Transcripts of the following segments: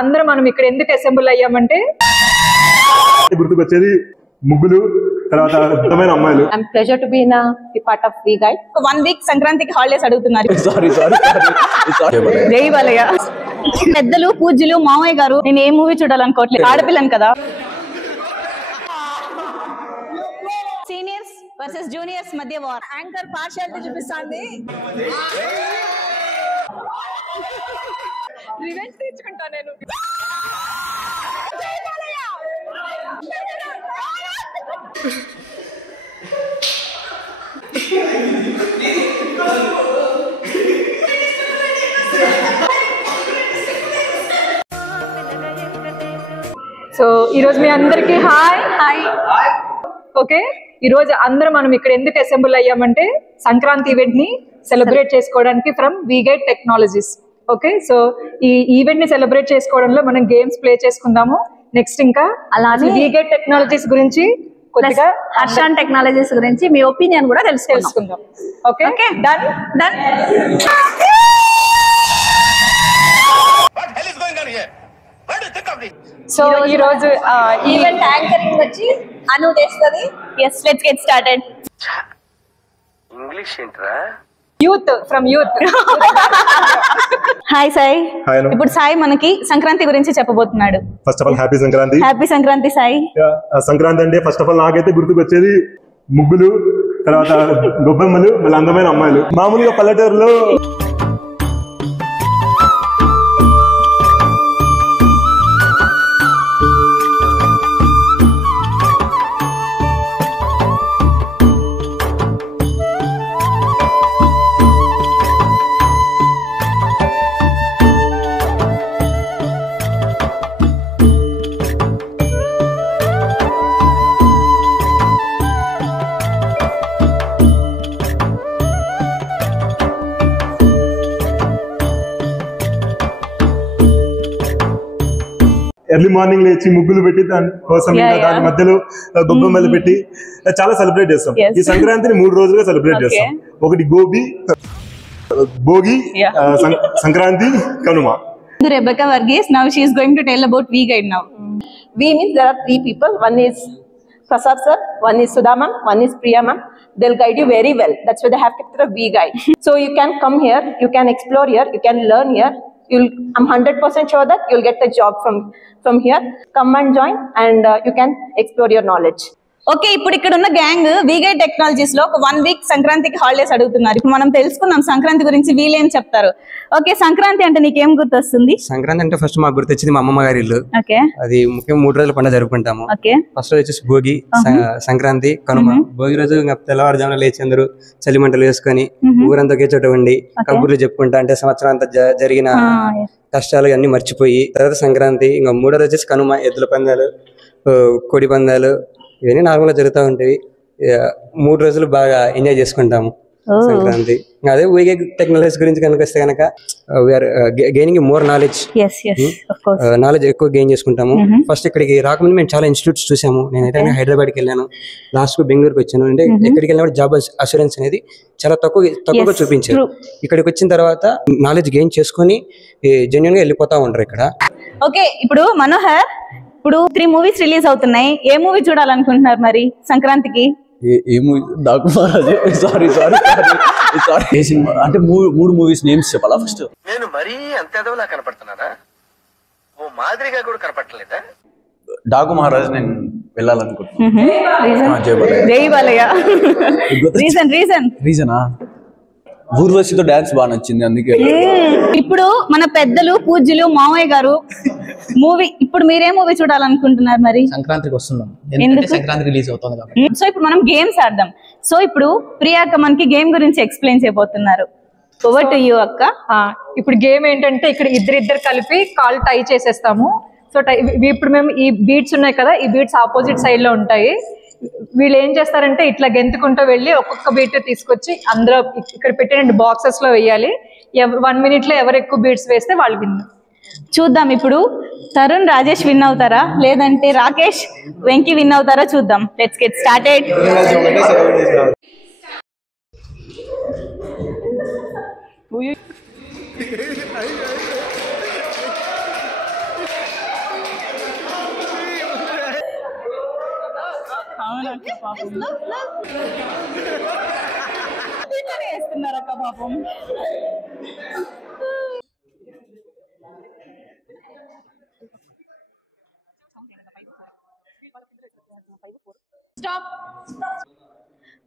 అందరం మనం ఇక్కడ ఎందుకు అసెంబుల్ అయ్యామంటే గుర్తుకొచ్చేది ముగ్గులు, తర్వాత అద్భుతమైన అమ్మాయిలు. I am pleasure to be in the part of we guide. 1 week సంక్రాంతికి హాలిడేస్ అడుగుతున్నారు. సారీ జై బాలయ్య. పెద్దలు పూజ్యులు మామయ్య గారు, నేను ఏ మూవీ చూడాలనుకోవట్లేదు, ఆడపిల్లని కదా. సీనియర్స్ వర్సెస్ జూనియర్స్ మధ్య వార్. యాంకర్ పార్షియాలిటీ చూపిస్తుంది. రివెంజ్ తీర్చుకుంటా నేను. సో ఈ రోజు మీ అందరికి హాయ్. ఓకే, ఈ రోజు అందరం మనం ఇక్కడ ఎందుకు అసెంబుల్ అయ్యామంటే సంక్రాంతి ఈవెంట్ ని సెలబ్రేట్ చేసుకోవడానికి from V Guide Technologies. Okay, so ఈ ఈవెంట్ ని సెలబ్రేట్ చేసుకోవడంలో మనం గేమ్స్ ప్లే చేసుకుందాము. నెక్స్ట్ ఇంకా అలానే వి గైడ్ టెక్నాలజీస్ గురించి కొద్దిగా, హర్షాన్ టెక్నాలజీస్ గురించి మీ ఒపీనియన్ కూడా తెలుసుకుందాం. Okay, done. సో ఈ రోజు ఈవెంట్ యాంకరింగ్ వచ్చి అను చేస్తుంది. yes, let's get started. English ఏంట్రా? Youth from youth. Hi Sai. ఇప్పుడు సాయి మనకి సంక్రాంతి గురించి చెప్పబోతున్నాడు. First of all happy Sankranti. Happy Sankranti Sai. Sankranti అంటే ఫస్ట్ ఆఫ్ ఆల్ నాకైతే గుర్తుకొచ్చేది ముగ్గులు, తర్వాత గొబ్బెమ్మలు, మళ్ళీ అందమైన అమ్మాయిలు. మామూలుగా పల్లెటూరులో ఎర్లీ మార్నింగ్ లేచి ముగ్గులు పెట్టి దాని కోసం దాని మధ్యలో గొబ్బెమ్మలు పెట్టి చాలా సెలబ్రేట్ చేస్తాం. ఈ సంక్రాంతిని 3 రోజులుగా సెలబ్రేట్ చేస్తాం. ఒకటి Bhogi, Sankranti, Kanuma. Rebecca Varghese, now she is going to tell about V Guide now. V means there are 3 people. One is Prasad sir, one is Sudha ma'am, one is Priya ma'am. They'll guide you very well. That's why they have kept the V Guide. So you can come here, you can explore here, you can learn here. I'm 100% sure that you'll get the job from here. Come and join and you can explore your knowledge. Okay, ఇప్పుడు ఇక్కడ ఉన్న gang వి Guide technologies లో ఒక 1 week సంక్రాంతికి holidays అడుగుతున్నారు. ఇప్పుడు మనం తెలుసుకుందాం సంక్రాంతి గురించి వీళ్ళేం చెప్తారు. ఓకే, సంక్రాంతి అంటే నీకేం గుర్తొస్తుంది? సంక్రాంతి అంటే ఫస్ట్ మాకు గుర్తొచ్చింది మా అమ్మమ్మ గారి ఇల్లు. ఓకే, అది ముఖ్యంగా 3 రోజుల పండుగ జరుపుకుంటాము. ఓకే, ఫస్ట్ రోజు వచ్చేసి భోగి, సంక్రాంతి, కనుమ. భోగి రోజు ఇంకా తెల్లవారుజామున లేచి అందరూ చలిమంటలు వేసుకొని ఊరంతా ఒకే చోట ఉండి కబుర్లు చెప్పుకుంటా అంటే సంవత్సరం అంతా జరిగిన కష్టాలు అన్ని మర్చిపోయి, తర్వాత సంక్రాంతి, ఇంకా 3వ రోజు వచ్చేసి కనుమ, ఎద్దుల పందాలు, కోడి పందాలు, ఇవన్నీ నార్మల్ గా జరుగుతూ ఉంటాయి. 3 రోజులు బాగా ఎంజాయ్ చేసుకుంటాము సంక్రాంతి. అదే వీగే టెక్నాలజీస్ గురించి కనుక వస్తే కనుక వీఆర్ గెయినింగ్ మోర్ నాలెడ్జ్ ఎక్కువ గెయిన్ చేసుకుంటాము. ఫస్ట్ ఇక్కడికి రాకముందు మేము చాలా ఇన్స్టిట్యూట్స్ చూసాము. నేనైతే హైదరాబాద్కి వెళ్ళాను, లాస్ట్ కు బెంగళూరుకి వచ్చాను. అంటే ఎక్కడికి వెళ్ళినప్పుడు జాబ్ అష్యూరెన్స్ అనేది చాలా తక్కువగా చూపించారు. ఇక్కడికి వచ్చిన తర్వాత నాలెడ్జ్ గెయిన్ చేసుకుని జెన్యున్ గా వెళ్ళిపోతా ఉంటారు ఇక్కడ. ఓకే, ఇప్పుడు మనోహర్, ఇప్పుడు 3 మూవీస్ రిలీజ్ అవుతున్నాయి. ఏ మూవీ చూడాలనుకుంటున్నారు మరి సంక్రాంతికి? అంటే 3 మూవీస్ నేమ్స్ చెప్పాలా? ఫస్ట్ నేను మరీ అంత ఎదవలా కనపడుతున్నారా? ఓ మాదిరిగా కూడా కనపడలేదా? డాకు మహారాజ్ నేను వెళ్ళాలనుకుంటున్నాను. రీజనా ఊర్వశితో డాన్స్ బాగా నచ్చింది, అందుకే. ఇప్పుడు మన పెద్దలు పూజ్యులు మామయ్య గారు మూవీ, ఇప్పుడు మీరే మూవీ చూడాలనుకుంటున్నారు మరి? సంక్రాంతికి వస్తున్నాం, ఎందుకంటే సంక్రాంతి రిలీజ్ అవుతుంది కాబట్టి. సో ఇప్పుడు మనం గేమ్స్ ఆడదాం. సో ఇప్పుడు ప్రియాక మనకి గేమ్ గురించి ఎక్స్ప్లెయిన్ చేయబోతున్నారు. ఓవర్ టు యు అక్క. ఇప్పుడు గేమ్ ఏంటంటే ఇక్కడ ఇద్దరు కలిపి కాల్ టై చేసేస్తాము. సో ఇప్పుడు మేము ఈ బీట్స్ ఉన్నాయి కదా, ఈ బీట్స్ ఆపోజిట్ సైడ్ లో ఉంటాయి. వీళ్ళు ఏం చేస్తారంటే ఇట్లా గెంతుకుంటూ వెళ్ళి ఒక్కొక్క బీట్ తీసుకొచ్చి అందులో ఇక్కడ పెట్టిన బాక్సెస్ లో వేయాలి. 1 మినిట్ లో ఎవరు ఎక్కువ బీట్స్ వేస్తే వాళ్ళు విన్. చూద్దాం ఇప్పుడు తరుణ్ రాజేష్ విన్ అవుతారా లేదంటే రాకేష్ వెంకీ విన్ అవుతారా చూద్దాం. Let's get started. వేస్తున్నారక్క పాపం. స్టాప్.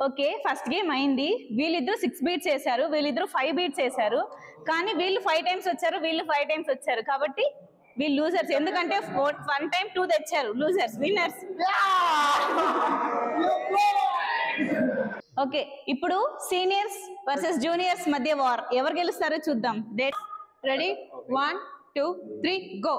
ఓకే, ఫస్ట్ గేమ్ అయింది. వీళ్ళిద్దరు 6 బీట్స్ వేశారు, వీళ్ళిద్దరు 5 బీట్స్ వేశారు. కానీ వీళ్ళు 5 టైమ్స్ వచ్చారు, వీళ్ళు 5 టైమ్స్ వచ్చారు. కాబట్టి వీళ్ళు లూజర్స్. ఎందుకంటే 1 టైం 2 తెచ్చారు. లూజర్స్. విన్నర్స్. ఓకే, ఇప్పుడు సీనియర్స్ వర్సెస్ జూనియర్స్ మధ్య వార్. ఎవరు గెలుస్తారో చూద్దాం. రెడీ? 1 2 3 గో.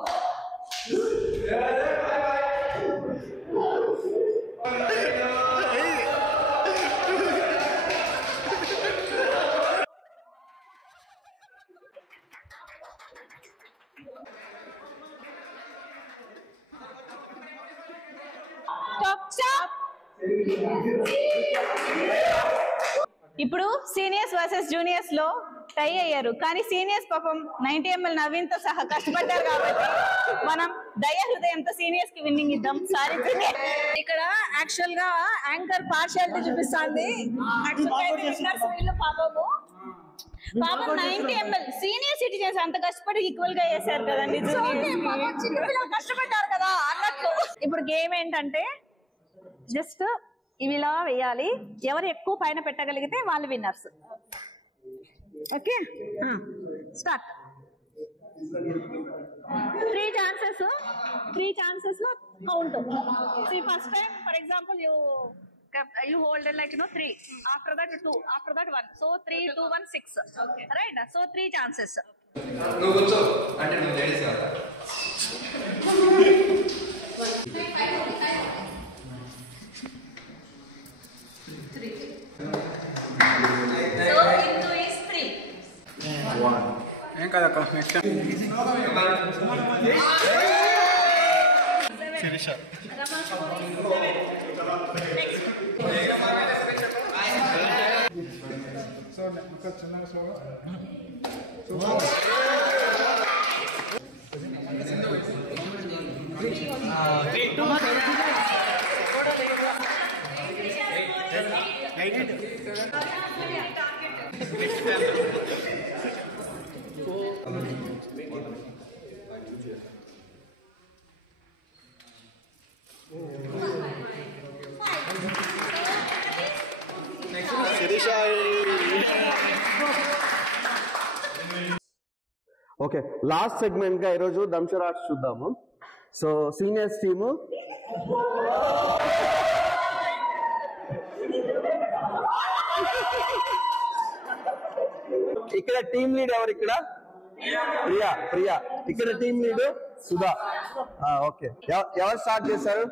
ఇప్పుడు సీనియర్స్ వర్సెస్ జూనియర్స్ లో టై అయ్యారు. కానీ సీనియర్స్ పాపం 90 ml నవీన్ తో సహా కష్టపడ్డారు. కాబట్టి మనం దయ హృదయంతో సీనియర్స్ కి విన్నింగ్ ఇద్దాం. సారీ. ఇక్కడ యాక్చువల్ గా యాంకర్ పార్షియాలిటీ చూపిస్తుంది. పాపం 90 ml సీనియర్ సిటిజన్స్ అంత కష్టపడి ఈక్వల్ గా వేసారు కదండి. కష్టపడ్డారు కదా అన్నట్టు. ఇప్పుడు గేమ్ ఏంటంటే జస్ట్ ఇవి ఇలా వేయాలి. ఎవరు ఎక్కువ పైన పెట్టగలిగితే వాళ్ళు విన్నర్స్. Okay, start. 3 chances లో count. First time for example you hold it like 3, after that 2, after that 1, so 3 2 1 6, okay, right? So 3 chances. నువ్వు కూర్చో అంటే నువ్వు లేడీస్ కదా. So into is 3. ఏం కాదక్క. నెక్స్ట్ శిరీష. సో ఒక చిన్న స్లోగా. ఓకే, లాస్ట్ సెగ్మెంట్ గా ఈరోజు దంశరాజ్ చూద్దాము. సో సీనియర్స్ టీము ఇక్కడ టీమ్ లీడ్ ఎవరు? ఇక్కడ ప్రియా. ఇక్కడ టీమ్ లీడ్ సుధా. ఓకే, ఎవరు స్టార్ట్ చేశారు?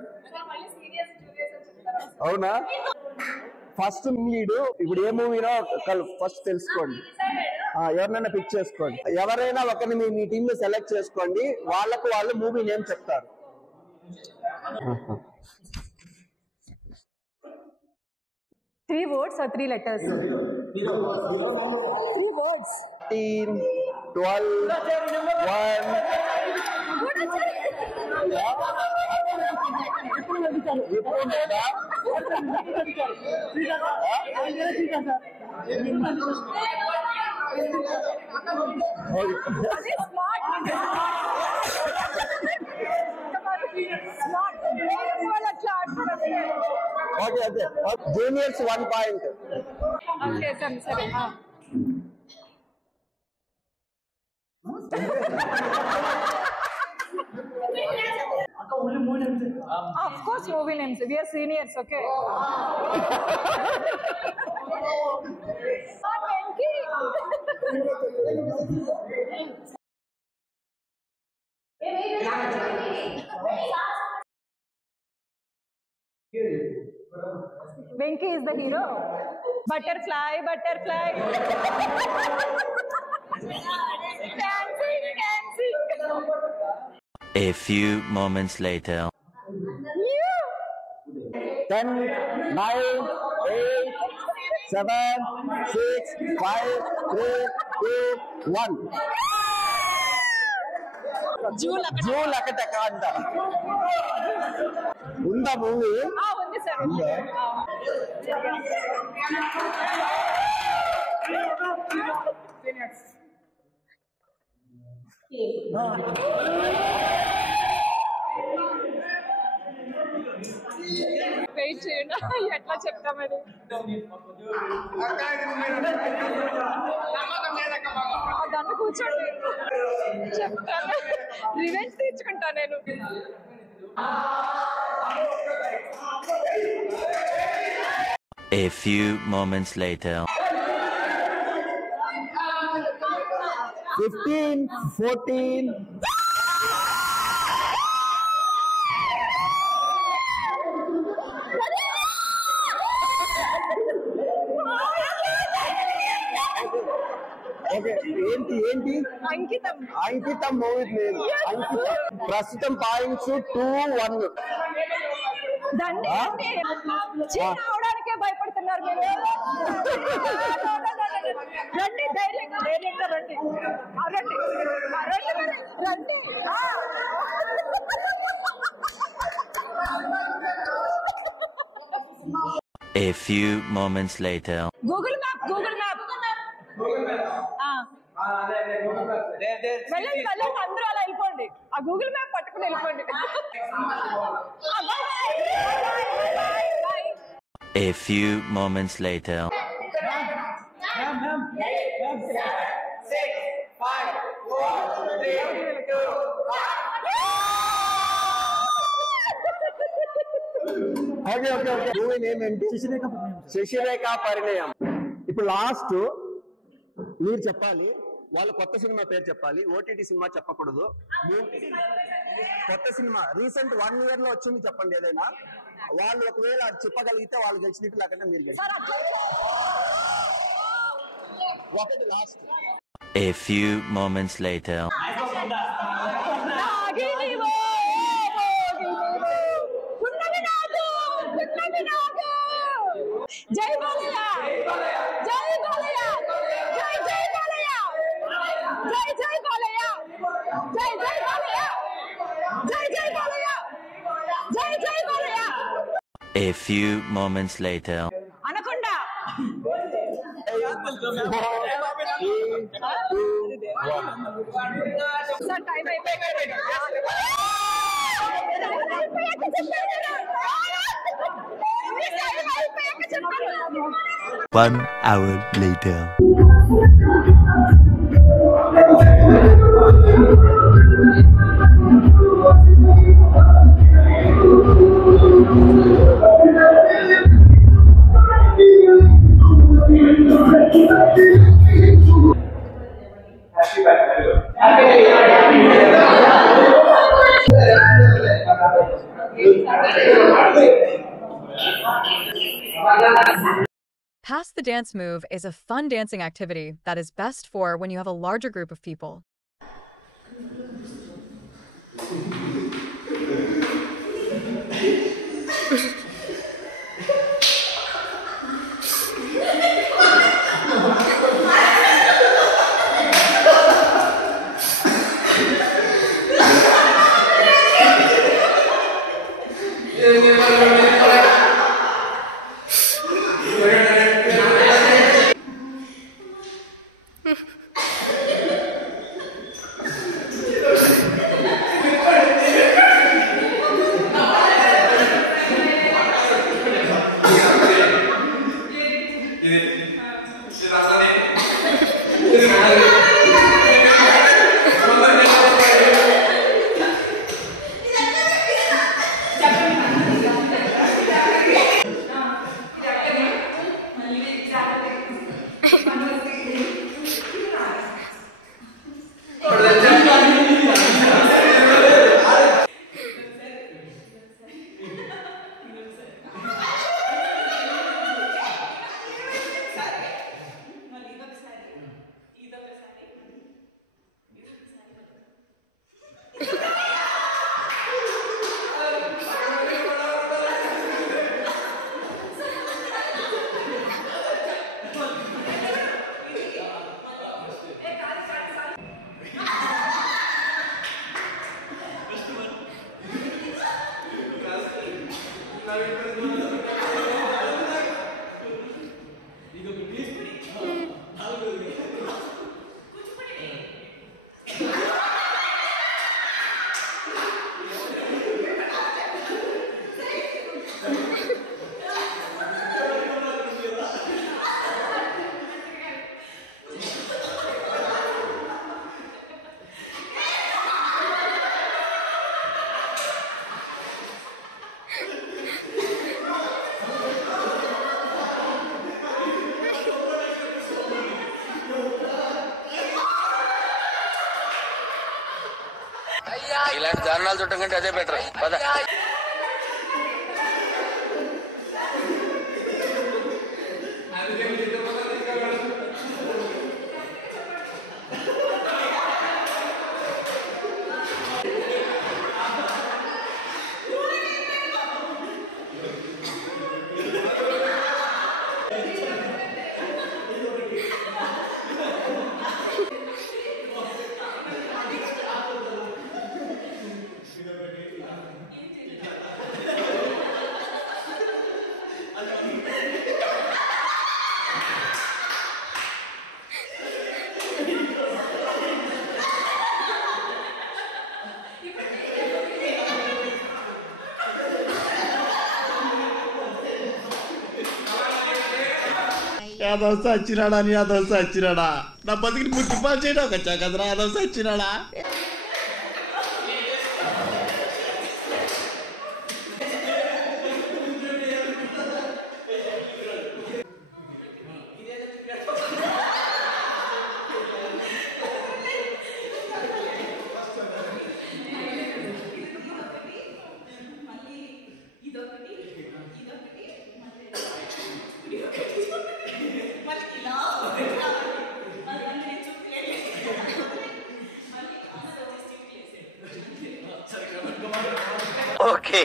అవునా? ఫస్ట్ లీడ్ ఇప్పుడు ఏ మూవీనో ఫస్ట్ తెలుసుకోండి. ఎవరినైనా పిక్ చేసుకోండి. ఎవరైనా ఒకరిని మీ టీమ్ లో సెలెక్ట్ చేసుకోండి. వాళ్ళకు వాళ్ళు మూవీ నేమ్ చెప్తారు. Three words or 3 letters? 3 words. 13, 12, 1. Okay. Juniors 1 point. Okay, sorry. Of course, movie names. We are seniors, okay? Venki is the hero. Butterfly. Dancing. A few moments later. 10, 9, 8, 7, 6, 5, 3, 2, 1. Zoo లకటక అంట. ఉందా movie? పంపిస్తారు. Wait చేయండి, ఎట్లా చెప్తామని. దాన్ని కూర్చోండి, చెప్తాను. Revenge తీర్చుకుంటా నేను. A few moments later. 15, 14. ఏంటి అంకితం మూవీ లేదు. ప్రస్తుతం పాయింట్స్ 2-1. అవడానికే భయపడుతున్నారు మీరు. రండి, ధైర్యంగా రండి. A few moments later. Google map వెళ్ళండి, అందరూ అలా వెళ్ళిపోండి. ఆ గూగుల్ మ్యాప్ పట్టుకుని వెళ్ళిపోండి. A few moments later. 6, 5, 4, 3, 2. Okay movie name ఏంటి? శశిరేఖ పరిణయం. ఇప్పుడు లాస్ట్ మీరు చెప్పాలి, వాళ్ళ కొత్త సినిమా పేరు చెప్పాలి. ఓటీటీ సినిమా చెప్పకూడదు. కొత్త సినిమా రీసెంట్ 1 year లో వచ్చింది చెప్పండి ఏదైనా. వాళ్ళు ఒకవేళ అది చెప్పగలిగితే వాళ్ళు గెలిచినట్టు, లేకుండా మీరు గెలిచి. ఒకటి last. A few moments later. జై బాలయ్య, జై బాలయ్య, జై జై బాలయ్య, జై జై బాలయ్య, జై జై బాలయ్య, జై జై బాలయ్య, జై జై Balayya. A few moments later. అనకుండా సార్ టైం అయిపోయింది. 1 hour later. Pass the Dance Move is a fun dancing activity that is best for when you have a larger group of people. ఇలాంటి దారుణాలు చుట్టం కంటే అదే బెటర్. పద. యాదవ్ సచ్చినాడా అని యాదవ్ సచ్చినాడా నా బతికిని పుట్టిపాలు చేయడం వచ్చా కదరా యాదవ్ సచ్చినాడా. ఓకే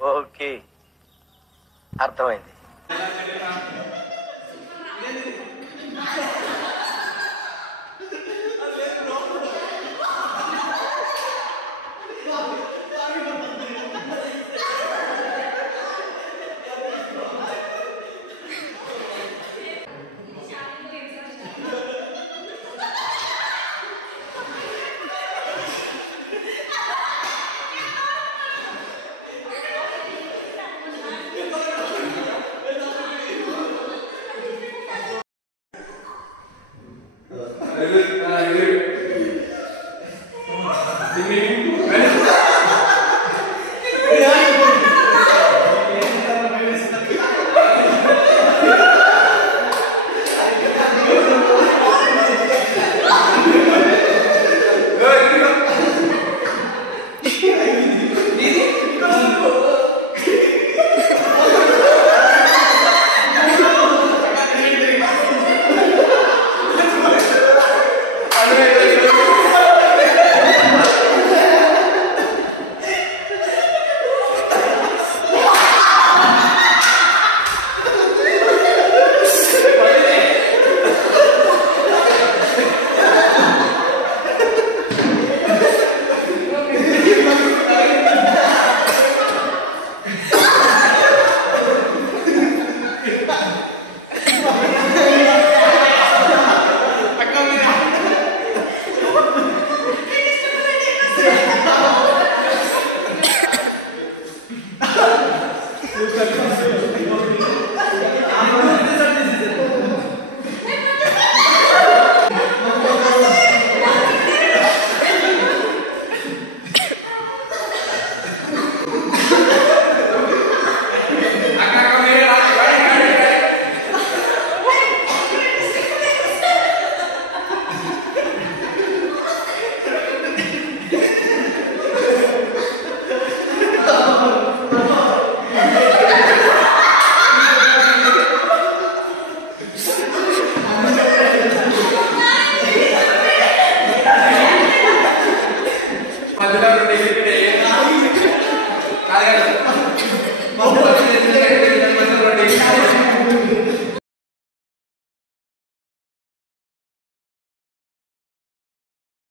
ఓకే అర్థమైంది.